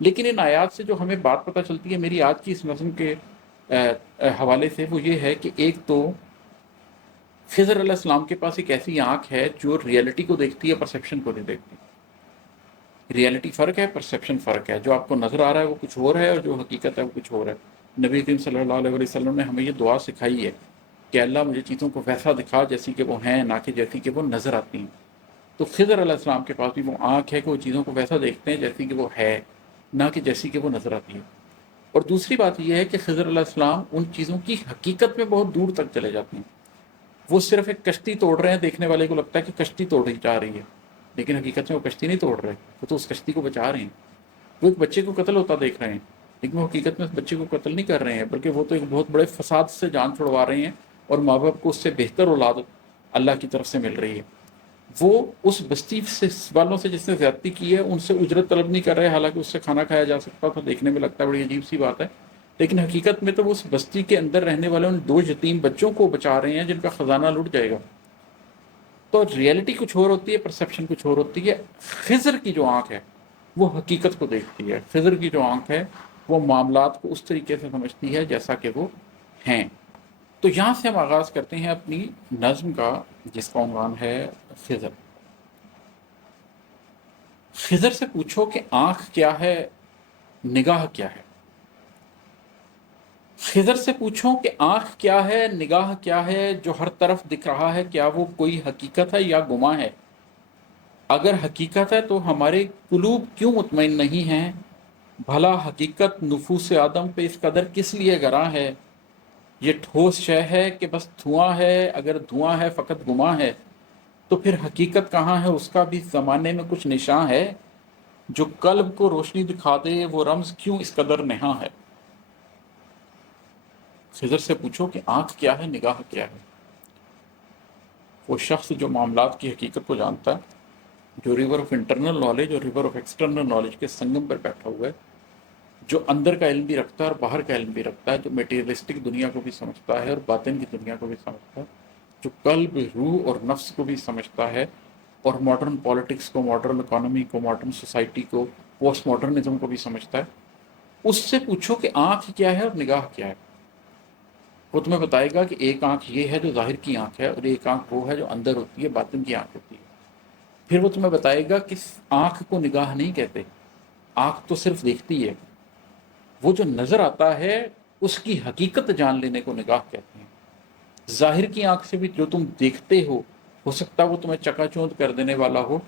لیکن ان آیات سے جو ہمیں بات پتہ چلتی ہے میری آج کی اس نظم کے حوالے سے، وہ یہ ہے کہ ایک تو خضر علیہ السلام کے پاس ایک ایسی آنکھ ہے جو ریئلٹی کو دیکھتی ہے، پرسیپشن کو نہیں دیکھتی۔ ریئلٹی فرق ہے، پرسیپشن فرق ہے، جو آپ کو نظر آ رہا ہے وہ کچھ اور ہے، اور جو حقیقت ہے وہ کچھ اور ہے۔ نبی کریم صلی اللہ علیہ وسلم نے ہمیں یہ دعا سکھائی ہے کہ اللہ مجھے چیزوں کو ویسا دکھا جیسی کہ وہ ہیں، نہ کہ جیسی کہ وہ نظر آتی ہیں۔ تو خضر علیہ السلام کے پاس بھی وہ آنکھ ہے کہ وہ چیزوں کو ویسا دیکھتے ہیں جیسی کہ وہ ہے، نہ کہ جیسی کہ وہ نظر آتی ہے۔ اور دوسری بات یہ ہے کہ خضر علیہ السلام ان چیزوں کی حقیقت میں بہت دور تک چلے جاتے ہیں۔ وہ صرف ایک کشتی توڑ رہے ہیں، دیکھنے والے کو لگتا ہے کہ کشتی توڑی جا رہی ہے، لیکن حقیقت میں وہ کشتی نہیں توڑ رہے، وہ تو اس کشتی کو بچا رہے ہیں۔ وہ ایک بچے کو قتل ہوتا دیکھ رہے ہیں، لیکن وہ حقیقت میں اس بچے کو قتل نہیں کر رہے ہیں، بلکہ وہ تو ایک بہت بڑے فساد سے جان چھڑوا رہے ہیں، اور ماں باپ کو اس سے بہتر اولاد اللہ کی طرف سے مل رہی ہے۔ وہ اس بستی سے والوں سے جس نے زیادتی کی ہے ان سے اجرت طلب نہیں کر رہے، حالانکہ اس سے کھانا کھایا جا سکتا تھا۔ دیکھنے میں لگتا ہے بڑی عجیب سی بات ہے، لیکن حقیقت میں تو وہ اس بستی کے اندر رہنے والے ان 2 یتیم بچوں کو بچا رہے ہیں جن کا خزانہ لٹ جائے گا۔ تو ریئلٹی کچھ اور ہوتی ہے، پرسیپشن کچھ اور ہوتی ہے۔ خضر کی جو آنکھ ہے وہ حقیقت کو دیکھتی ہے، خضر کی جو آنکھ ہے وہ معاملات کو اس طریقے سے سمجھتی ہے جیسا کہ وہ ہیں۔ تو یہاں سے ہم آغاز کرتے ہیں اپنی نظم کا، جس کا عنوان ہے خضر۔ خضر سے پوچھو کہ آنکھ کیا ہے، نگاہ کیا ہے۔ خضر سے پوچھو کہ آنکھ کیا ہے، نگاہ کیا ہے، جو ہر طرف دکھ رہا ہے کیا وہ کوئی حقیقت ہے یا گماں ہے؟ اگر حقیقت ہے تو ہمارے قلوب کیوں مطمئن نہیں ہیں؟ بھلا حقیقت نفوس آدم پہ اس قدر کس لیے گراں ہے؟ یہ ٹھوس شے ہے کہ بس دھواں ہے، اگر دھواں ہے فقط گماں ہے، تو پھر حقیقت کہاں ہے، اس کا بھی زمانے میں کچھ نشاں ہے؟ جو قلب کو روشنی دکھا دے وہ رمز کیوں اس قدر نہاں ہے؟ خضر سے پوچھو کہ آنکھ کیا ہے، نگاہ کیا ہے۔ وہ شخص جو معاملات کی حقیقت کو جانتا ہے، جو ریور آف انٹرنل نالج اور ریور آف ایکسٹرنل نالج کے سنگم پر بیٹھا ہوا ہے، جو اندر کا علم بھی رکھتا ہے اور باہر کا علم بھی رکھتا ہے، جو میٹیریلسٹک دنیا کو بھی سمجھتا ہے اور باطن کی دنیا کو بھی سمجھتا ہے، جو قلب، روح اور نفس کو بھی سمجھتا ہے، اور ماڈرن پالیٹکس کو، ماڈرن اکانومی کو، ماڈرن سوسائٹی کو، پوسٹ ماڈرنزم کو بھی سمجھتا ہے، اس سے پوچھو کہ آنکھ کیا ہے اور نگاہ کیا ہے۔ وہ تمہیں بتائے گا کہ ایک آنکھ یہ ہے جو ظاہر کی آنکھ ہے، اور ایک آنکھ وہ ہے جو اندر ہوتی ہے، باطن کی آنکھ ہوتی ہے۔ پھر وہ تمہیں بتائے گا کہ آنکھ کو نگاہ نہیں کہتے، آنکھ تو صرف دیکھتی ہے، وہ جو نظر آتا ہے اس کی حقیقت جان لینے کو نگاہ کہتے ہیں۔ ظاہر کی آنکھ سے بھی جو تم دیکھتے ہو سکتا ہے وہ تمہیں چکا چوند کر دینے والا ہو،